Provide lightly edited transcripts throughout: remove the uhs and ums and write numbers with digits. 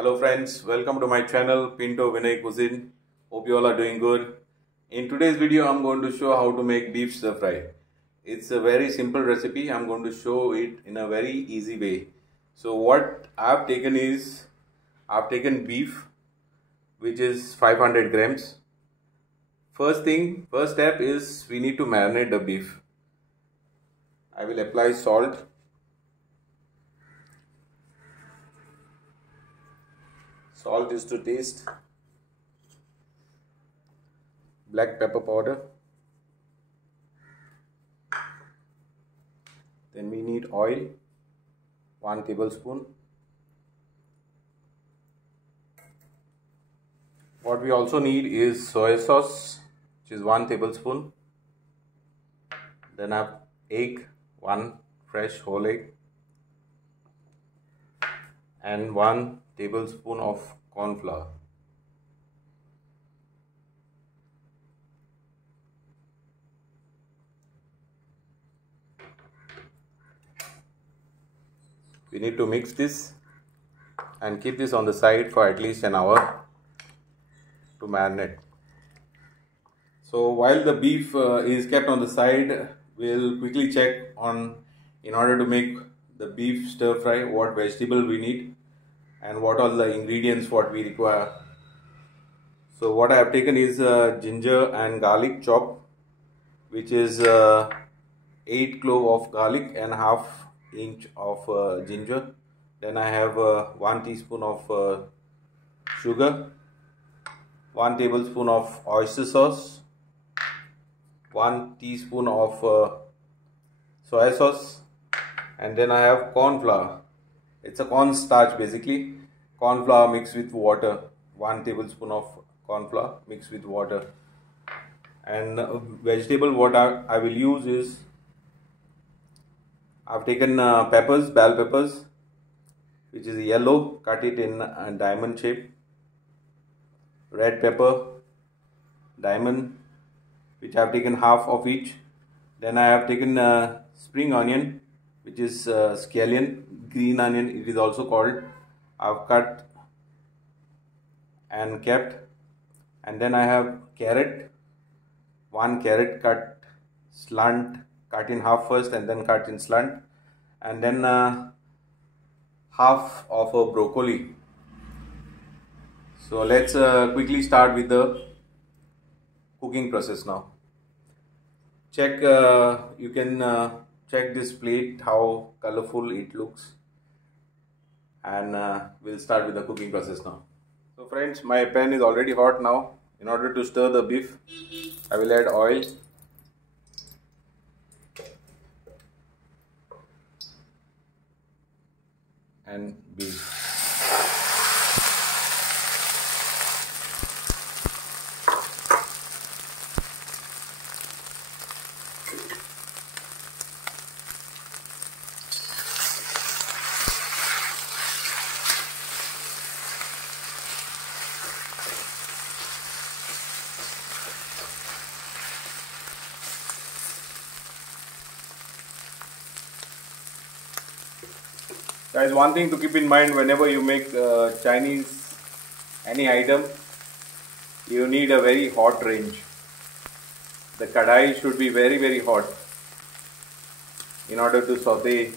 Hello friends, welcome to my channel Pinto Vinay Cuisine. Hope you all are doing good. In today's video I'm going to show how to make beef stir fry. It's a very simple recipe. I'm going to show it in a very easy way. So what I've taken is, I've taken beef which is 500 grams. First step is we need to marinate the beef. I will apply salt. Salt is to taste. Black pepper powder. Then we need oil, 1 tablespoon. What we also need is soy sauce, which is 1 tablespoon. Then I have egg, 1 fresh whole egg, and 1 tablespoon of corn flour. We need to mix this and keep this on the side for at least an hour to marinate. So while the beef is kept on the side, we'll quickly check on, in order to make the beef stir fry, what vegetable we need and what are the ingredients what we require. So what I have taken is ginger and garlic chop, which is 8 clove of garlic and half inch of ginger. Then I have 1 teaspoon of sugar, 1 tablespoon of oyster sauce, 1 teaspoon of soy sauce, and then I have corn flour. It's a corn starch basically. Corn flour mixed with water, 1 tablespoon of corn flour mixed with water. And vegetable what I will use is, I've taken peppers, bell peppers, which is yellow, cut it in a diamond shape. Red pepper, diamond, which I have taken half of each. Then I have taken spring onion, which is scallion, green onion it is also called. I've cut and kept. And then I have carrot, 1 carrot cut slant, cut in half first and then cut in slant. And then half of a broccoli. So let's quickly start with the cooking process now. Check, you can check this plate how colorful it looks, and we'll start with the cooking process now. So friends, my pan is already hot now. In order to stir the beef, I will add oil. And beef. Guys, one thing to keep in mind whenever you make Chinese any item, you need a very hot range. The kadai should be very hot in order to saute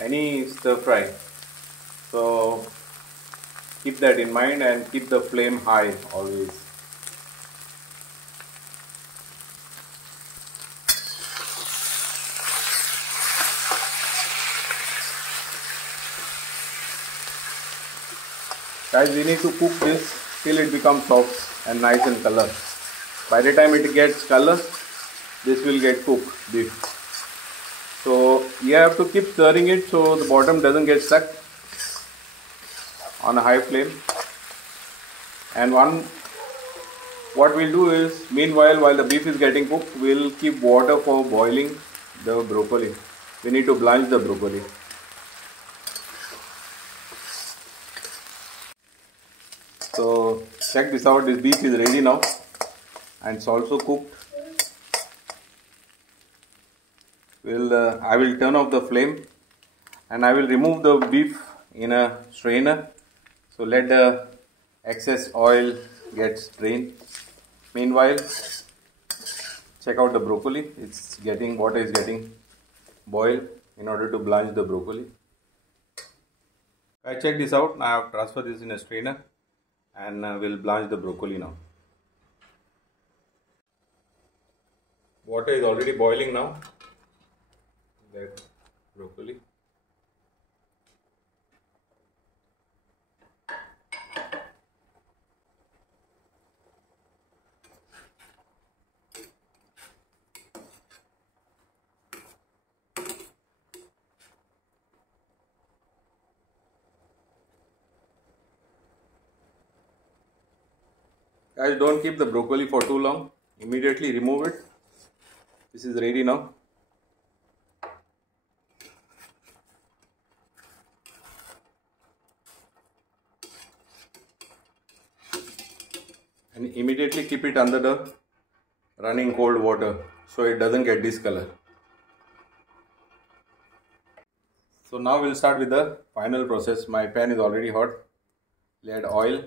any stir fry. So keep that in mind and keep the flame high always. Guys, we need to cook this till it becomes soft and nice in color. By the time it gets color, this will get cooked beef. So you have to keep stirring it so the bottom doesn't get stuck on a high flame. And what we'll do is, meanwhile while the beef is getting cooked, we'll keep water for boiling the broccoli. We need to blanch the broccoli. So check this out, this beef is ready now and it's also cooked. I will turn off the flame and I will remove the beef in a strainer So let the excess oil get drained. Meanwhile, check out the broccoli. Water is getting boiled in order to blanch the broccoli. I checked this out. Now I have transferred this in a strainer and will blanch the broccoli now. Water is already boiling now. That broccoli. Guys, don't keep the broccoli for too long. Immediately remove it. This is ready now. And immediately keep it under the running cold water so it doesn't get discolor. So now we'll start with the final process. My pan is already hot. We'll add oil.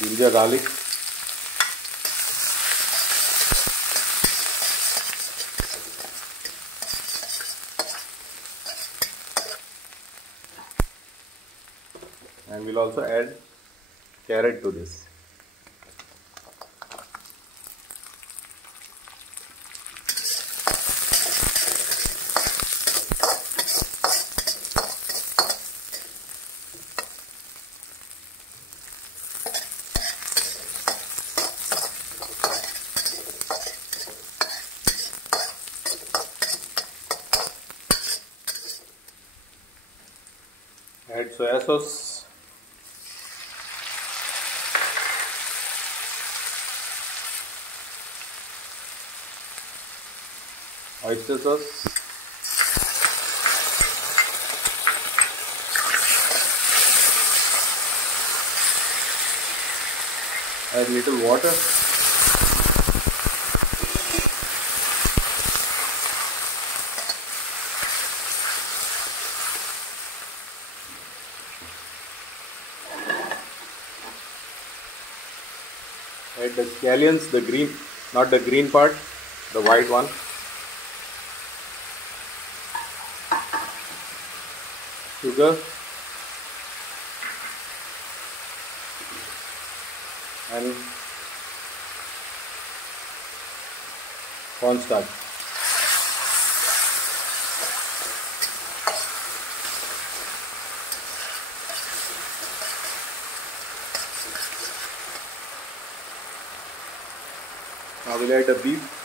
Ginger, garlic. And we'll also add carrot to this. Add soya sauce. Oyster sauce. Add little water. Add the scallions, the green, not the green part, the white one. Sugar. And cornstarch. Now we'll add the beef.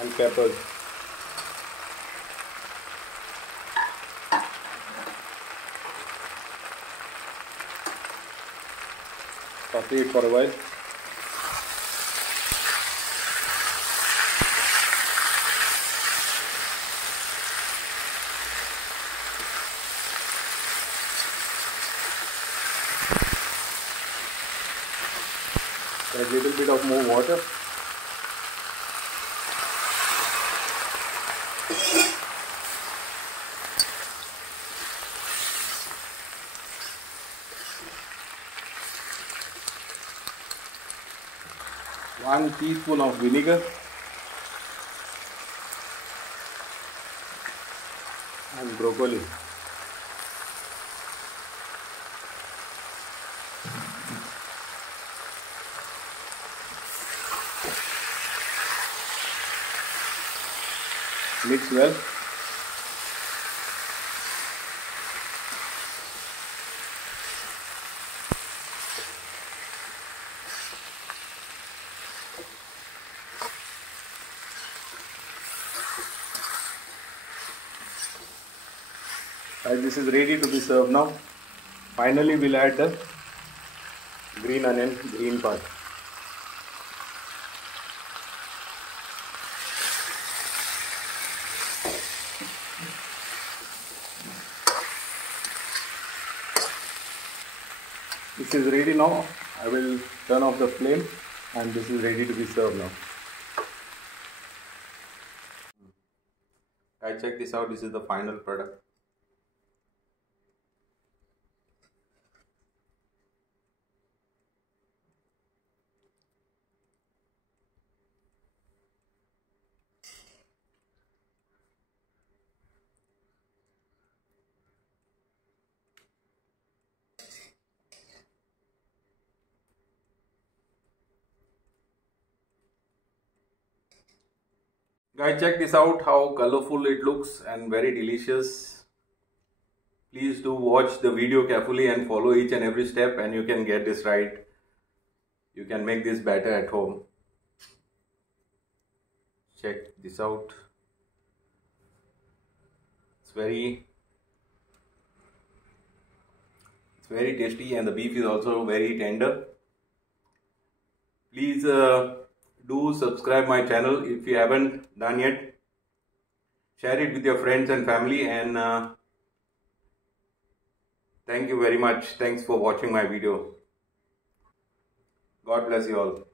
And peppers. Saute it for a while. Add a little bit of more water. One teaspoon of vinegar and broccoli. Mix well. This is ready to be served now. Finally, we'll add the green onion, green part. This is ready now. I will turn off the flame and this is ready to be served now. I check this out. This is the final product. Guys, check this out, how colorful it looks and very delicious. Please do watch the video carefully and follow each and every step, and you can get this right. You can make this batter at home. Check this out. It's very tasty and the beef is also very tender. Please do subscribe my channel if you haven't done yet. Share it with your friends and family, and thank you very much. Thanks for watching my video. God bless you all.